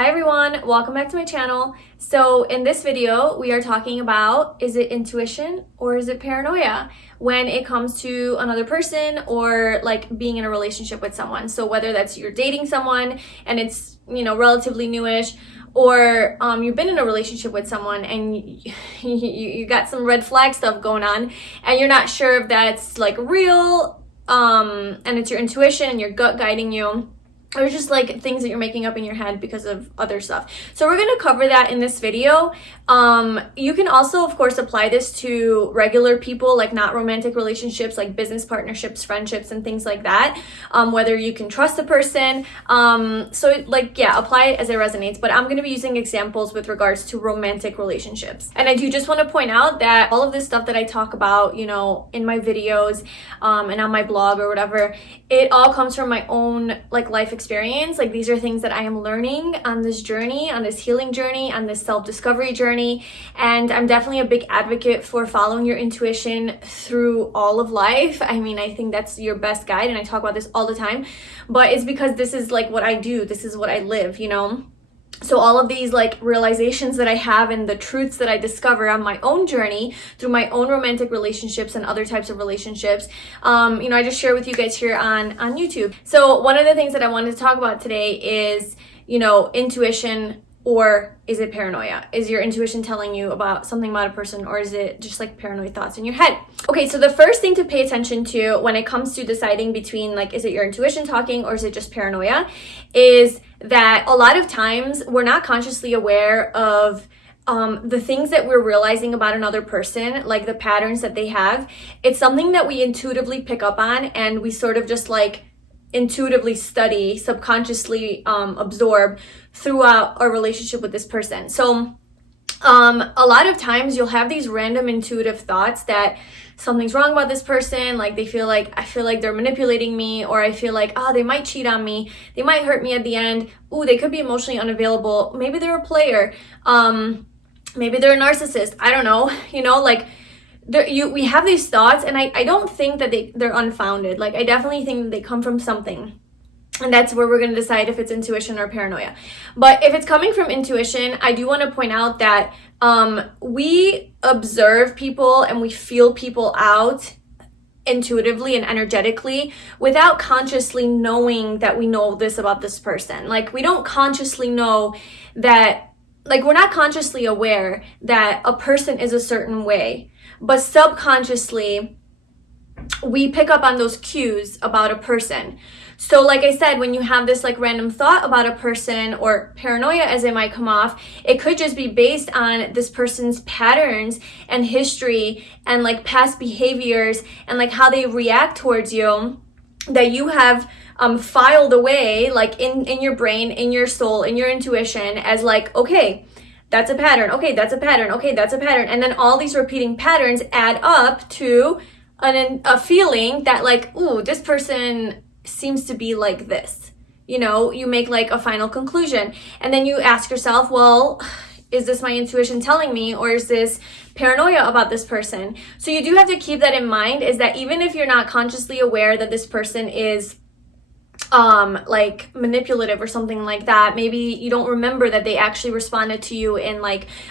Hi everyone, welcome back to my channel. So in this video, we are talking about, is it intuition or is it paranoia when it comes to another person or like being in a relationship with someone? So whether that's you're dating someone and it's, relatively newish, or you've been in a relationship with someone and you got some red flag stuff going on and you're not sure if that's like real, and it's your intuition and your gut guiding you, or just like things that you're making up in your head because of other stuff. So we're going to cover that in this video. You can also, of course, apply this to regular people, like not romantic relationships, like business partnerships, friendships, and things like that. Whether you can trust a person. Apply it as it resonates. But I'm going to be using examples with regards to romantic relationships. And I do just want to point out that all of this stuff that I talk about, in my videos, and on my blog or whatever, it all comes from my own life experience. Like these are things that I am learning on this journey, on this healing journey, on this self-discovery journey. And I'm definitely a big advocate for following your intuition through all of life. I mean, I think that's your best guide, and I talk about this all the time, but it's because this is like what I do. This is what I live, So all of these realizations that I have and the truths that I discover on my own journey through my own romantic relationships and other types of relationships, I just share with you guys here on YouTube. So one of the things that I wanted to talk about today is, intuition, or is it paranoia? Is your intuition telling you about something about a person, or is it just paranoid thoughts in your head? Okay, so the first thing to pay attention to when it comes to deciding between is it your intuition talking or is it just paranoia, is that a lot of times we're not consciously aware of the things that we're realizing about another person, like the patterns that they have. It's something that we intuitively pick up on, and we sort of just intuitively study, subconsciously absorb throughout our relationship with this person. So a lot of times you'll have these random intuitive thoughts that something's wrong about this person, I feel like they're manipulating me, or I feel like, they might cheat on me, they might hurt me at the end, they could be emotionally unavailable, maybe they're a player, maybe they're a narcissist, I don't know, we have these thoughts, and I don't think that they're unfounded. I definitely think that they come from something. And that's where we're going to decide if it's intuition or paranoia. But if it's coming from intuition, I do want to point out that we observe people and we feel people out intuitively and energetically without consciously knowing that we know this about this person. We don't consciously know that, we're not consciously aware that a person is a certain way, but subconsciously we pick up on those cues about a person. So like I said, when you have this random thought about a person, or paranoia as it might come off, it could just be based on this person's patterns and history and past behaviors and how they react towards you, that you have filed away in your brain, in your soul, in your intuition as okay, that's a pattern, okay, that's a pattern, okay, that's a pattern. And then all these repeating patterns add up to a feeling that this person seems to be like this. You make a final conclusion, and then you ask yourself, well, is this my intuition telling me, or is this paranoia about this person? So you do have to keep that in mind, is that even if you're not consciously aware that this person is manipulative or something like that, maybe you don't remember that they actually responded to you in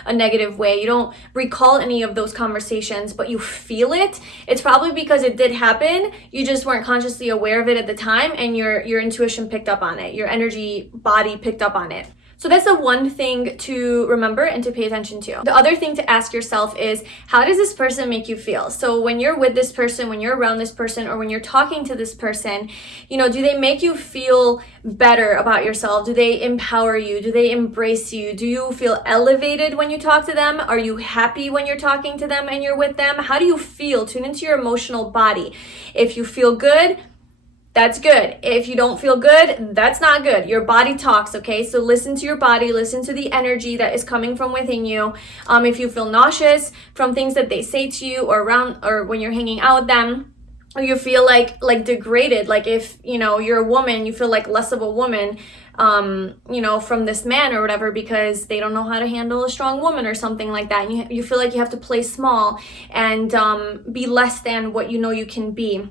a negative way, you don't recall any of those conversations, but you feel it, it's probably because it did happen. You just weren't consciously aware of it at the time, and your intuition picked up on it, your energy body picked up on it. So that's the one thing to remember and to pay attention to. The other thing to ask yourself is, how does this person make you feel? So when you're with this person, when you're around this person, or when you're talking to this person, do they make you feel better about yourself? Do they empower you? Do they embrace you? Do you feel elevated when you talk to them? Are you happy when you're talking to them and you're with them? How do you feel? Tune into your emotional body. If you feel good, that's good. If you don't feel good, that's not good. Your body talks, okay? So listen to your body, listen to the energy that is coming from within you. If you feel nauseous from things that they say to you, or around, or when you're hanging out with them, or you feel degraded, if you're a woman, you feel less of a woman, from this man or whatever, because they don't know how to handle a strong woman or something like that, and you feel like you have to play small and be less than what you can be.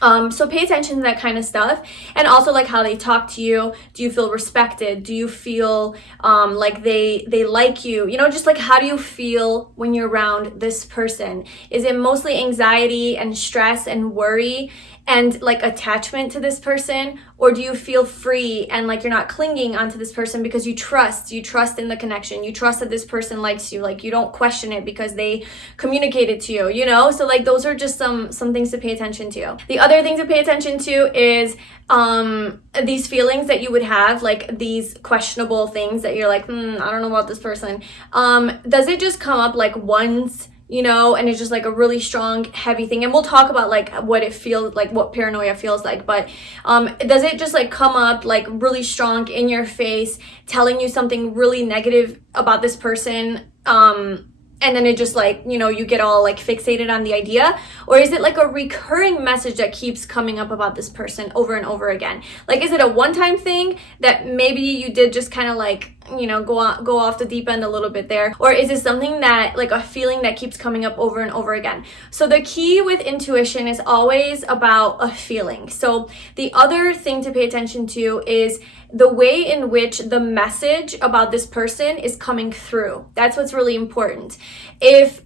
So pay attention to that kind of stuff, and also like how they talk to you. Do you feel respected? Do you feel like they like you? You know, just like how do you feel when you're around this person? Is it mostly anxiety and stress and worry and like attachment to this person, or do you feel free and like you're not clinging onto this person because you trust in the connection, you trust that this person likes you, like you don't question it because they communicated to you, you know? So like those are just some things to pay attention to. The other thing to pay attention to is these feelings that you would have, like these questionable things that you're like, I don't know about this person. Does it just come up like once, you know, and it's just like a really strong, heavy thing? And we'll talk about like what it feels like, what paranoia feels like, but does it just like come up like really strong in your face, telling you something really negative about this person, and then it just like, you know, you get all like fixated on the idea? Or is it like a recurring message that keeps coming up about this person over and over again? Like, is it a one-time thing that maybe you did just kind of like, you know, go off the deep end a little bit there? Or is it something that like a feeling that keeps coming up over and over again? So the key with intuition is always about a feeling. So the other thing to pay attention to is the way in which the message about this person is coming through. That's what's really important. Because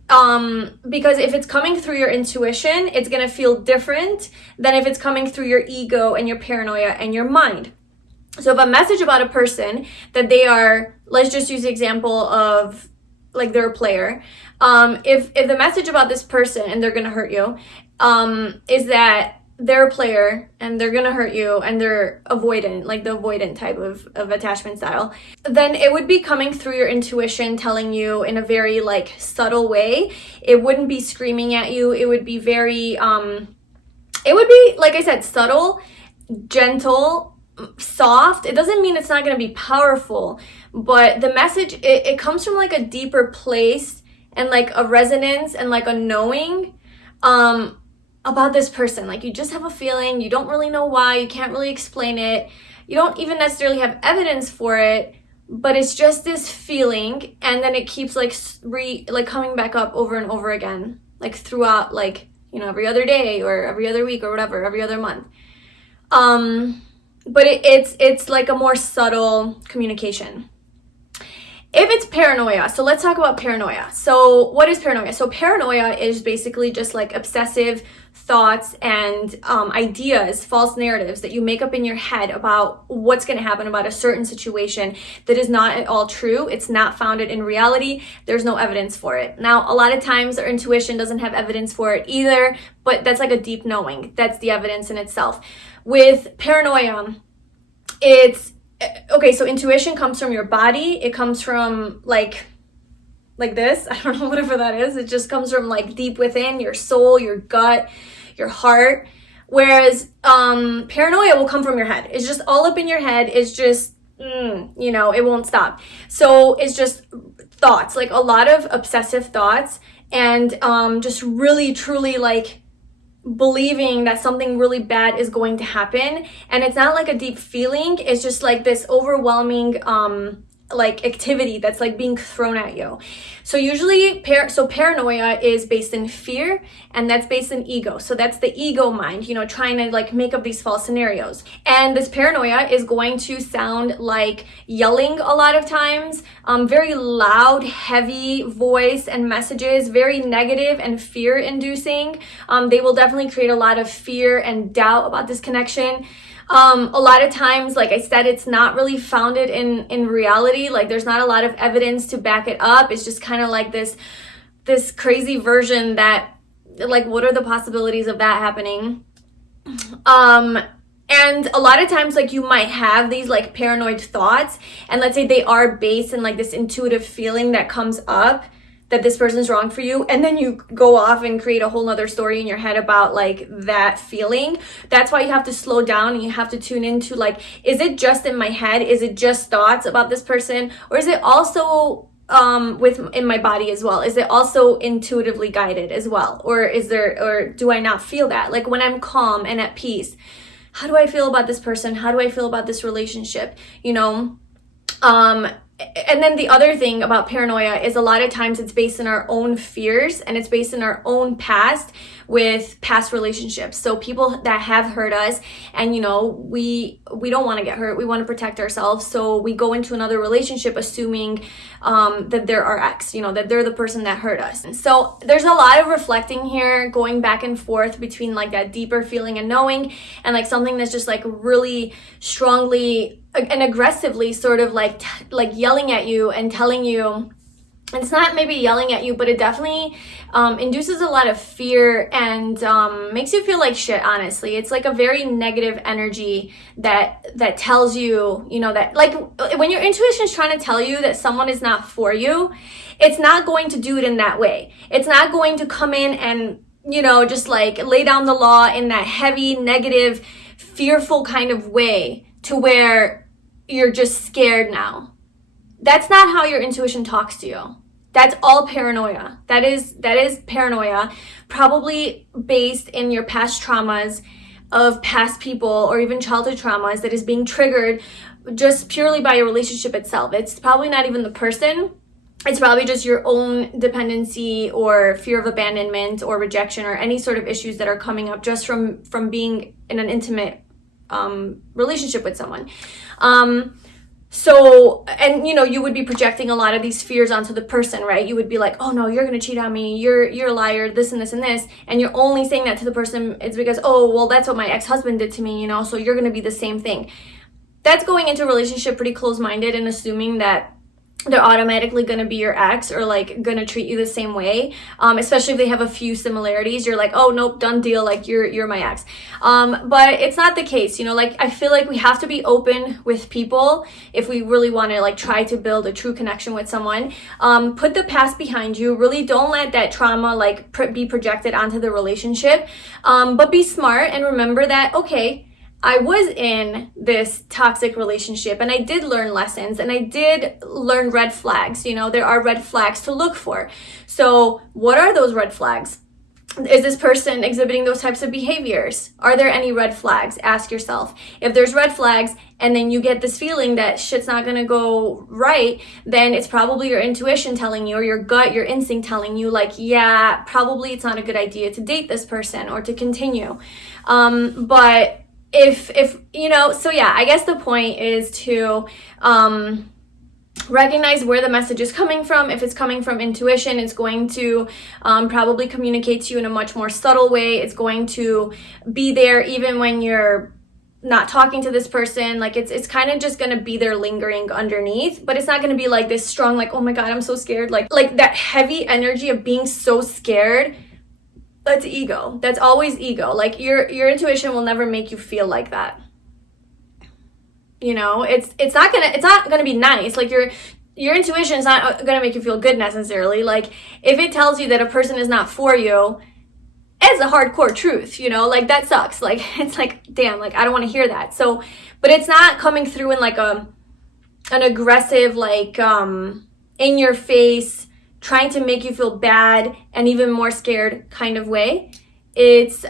if it's coming through your intuition, it's going to feel different than if it's coming through your ego and your paranoia and your mind. So if a message about a person that they are, let's just use the example of like they're a player. If the message about this person and they're going to hurt you, is that they're a player and they're gonna hurt you and they're avoidant, like the avoidant type of attachment style, then it would be coming through your intuition, telling you in a very like subtle way. It wouldn't be screaming at you. It would be very, it would be, like I said, subtle, gentle, soft. It doesn't mean it's not gonna be powerful, but the message, it comes from like a deeper place and like a resonance and like a knowing, about this person. Like you just have a feeling, you don't really know why, you can't really explain it, you don't even necessarily have evidence for it, but it's just this feeling, and then it keeps like coming back up over and over again, like throughout, like, you know, every other day or every other week or whatever, every other month. But it's like a more subtle communication. If it's paranoia, so let's talk about paranoia. So what is paranoia? So paranoia is basically just like obsessive thoughts and ideas, false narratives that you make up in your head about what's going to happen about a certain situation that is not at all true. It's not founded in reality. There's no evidence for it. Now, a lot of times our intuition doesn't have evidence for it either, but that's like a deep knowing. That's the evidence in itself. With paranoia, it's okay, so intuition comes from your body. It comes from like this. I don't know, whatever that is. It just comes from like deep within your soul, your gut, your heart. Whereas paranoia will come from your head. It's just all up in your head. It's just, you know, it won't stop. So it's just thoughts, like a lot of obsessive thoughts, and just really, truly like believing that something really bad is going to happen. And it's not like a deep feeling, it's just like this overwhelming like activity that's like being thrown at you. So usually paranoia is based in fear, and that's based in ego. So that's the ego mind, you know, trying to like make up these false scenarios. And this paranoia is going to sound like yelling a lot of times, very loud, heavy voice and messages, very negative and fear inducing. They will definitely create a lot of fear and doubt about this connection. A lot of times, like I said, it's not really founded in reality. Like there's not a lot of evidence to back it up. It's just kind of like this crazy version that, like, what are the possibilities of that happening? And a lot of times, like, you might have these like paranoid thoughts, and let's say they are based in like this intuitive feeling that comes up that this person's wrong for you, and then you go off and create a whole nother story in your head about like that feeling. That's why you have to slow down and you have to tune into, like, is it just in my head? Is it just thoughts about this person? Or is it also in my body as well? Is it also intuitively guided as well? Or do I not feel that? Like when I'm calm and at peace, how do I feel about this person? How do I feel about this relationship? You know? and then the other thing about paranoia is a lot of times it's based in our own fears, and it's based in our own past with past relationships. So people that have hurt us, and you know, we don't want to get hurt, we want to protect ourselves, so we go into another relationship assuming that they're our ex, you know, that they're the person that hurt us. And so there's a lot of reflecting here, going back and forth between like that deeper feeling and knowing, and like something that's just like really strongly and aggressively sort of like yelling at you and telling you. It's not maybe yelling at you, but it definitely induces a lot of fear and makes you feel like shit, honestly. It's like a very negative energy that tells you, you know, that like when your intuition is trying to tell you that someone is not for you, it's not going to do it in that way. It's not going to come in and, you know, just like lay down the law in that heavy, negative, fearful kind of way to where you're just scared now. That's not how your intuition talks to you. That's all paranoia. That is paranoia, probably based in your past traumas of past people or even childhood traumas that is being triggered just purely by your relationship itself. It's probably not even the person. It's probably just your own dependency or fear of abandonment or rejection or any sort of issues that are coming up just from being in an intimate relationship with someone. So, and you know, you would be projecting a lot of these fears onto the person, right? You would be like, oh no, you're going to cheat on me. You're a liar, this and this and this. And you're only saying that to the person. It's because, oh, well, that's what my ex-husband did to me, you know, so you're going to be the same thing. That's going into a relationship pretty close-minded and assuming that they're automatically going to be your ex or like going to treat you the same way, especially if they have a few similarities. You're like, oh nope, done deal, like you're my ex. But it's not the case, you know. Like I feel like we have to be open with people if we really want to like try to build a true connection with someone. Put the past behind you. Really don't let that trauma like be projected onto the relationship, but be smart and remember that, okay, I was in this toxic relationship and I did learn lessons and I did learn red flags. You know, there are red flags to look for. So what are those red flags? Is this person exhibiting those types of behaviors? Are there any red flags? Ask yourself. If there's red flags and then you get this feeling that shit's not going to go right, then it's probably your intuition telling you, or your gut, your instinct telling you like, yeah, probably it's not a good idea to date this person or to continue. But if you know, so yeah, I guess the point is to recognize where the message is coming from. If it's coming from intuition, it's going to probably communicate to you in a much more subtle way. It's going to be there even when you're not talking to this person. Like it's kind of just gonna be there lingering underneath, but it's not gonna be like this strong, like, oh my god, I'm so scared, like that heavy energy of being so scared. That's ego. That's always ego. Like your intuition will never make you feel like that. You know, it's not gonna be nice. Like your intuition is not gonna make you feel good necessarily. Like if it tells you that a person is not for you, it's a hardcore truth, you know, like that sucks. Like it's like, damn, like I don't want to hear that. So, but it's not coming through in like an aggressive, like in your face, trying to make you feel bad and even more scared kind of way. It's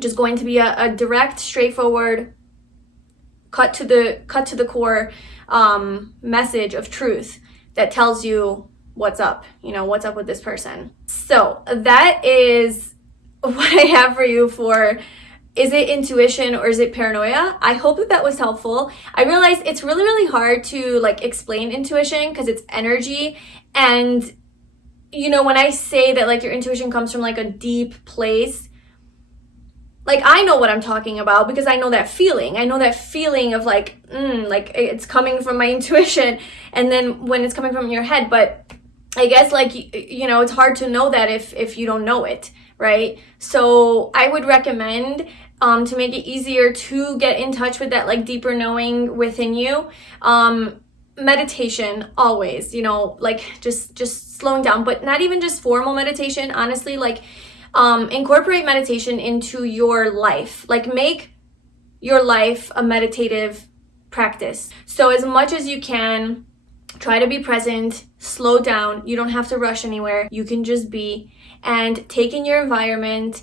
just going to be a direct, straightforward, cut to the core message of truth that tells you what's up, you know, what's up with this person. So that is what I have for you for, is it intuition or is it paranoia? I hope that was helpful. I realized it's really, really hard to like explain intuition because it's energy. And, you know, when I say that like your intuition comes from like a deep place, like I know what I'm talking about because I know that feeling. I know that feeling of like it's coming from my intuition, and then when it's coming from your head. But I guess like, you know, it's hard to know that if you don't know it, right? So I would recommend to make it easier to get in touch with that like deeper knowing within you, meditation always, you know, like just slowing down, but not even just formal meditation, honestly, like incorporate meditation into your life. Like make your life a meditative practice. So as much as you can, try to be present, slow down. You don't have to rush anywhere. You can just be and take in your environment,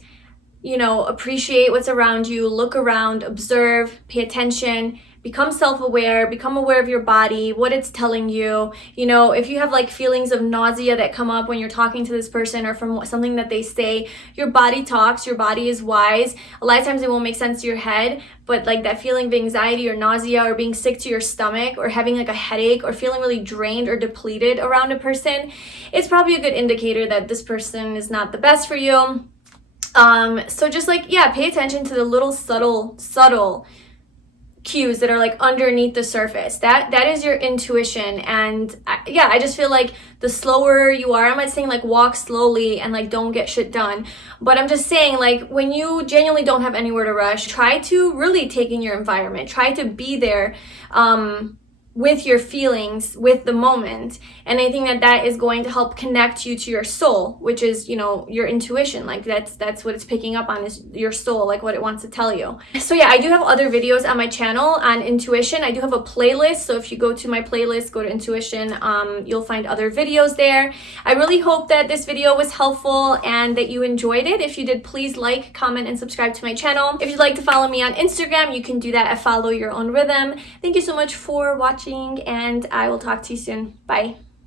you know, appreciate what's around you, look around, observe, pay attention, become self-aware, become aware of your body, what it's telling you. You know, if you have like feelings of nausea that come up when you're talking to this person or from something that they say, your body talks, your body is wise. A lot of times it won't make sense to your head, but like that feeling of anxiety or nausea or being sick to your stomach or having like a headache or feeling really drained or depleted around a person, it's probably a good indicator that this person is not the best for you. So just like, yeah, pay attention to the little subtle cues that are like underneath the surface. That is your intuition. And yeah, I just feel like the slower you are, I'm not saying like walk slowly and like don't get shit done, but I'm just saying like when you genuinely don't have anywhere to rush, try to really take in your environment, try to be there with your feelings, with the moment. And I think that is going to help connect you to your soul, which is, you know, your intuition. Like that's what it's picking up on, is your soul, like what it wants to tell you. So yeah, I do have other videos on my channel on intuition. I do have a playlist, so if you go to my playlist, go to intuition, you'll find other videos there. I really hope that this video was helpful and that you enjoyed it. If you did, please like, comment, and subscribe to my channel. If you'd like to follow me on Instagram, you can do that at Follow Your Own Rhythm. Thank you so much for watching, and I will talk to you soon. Bye.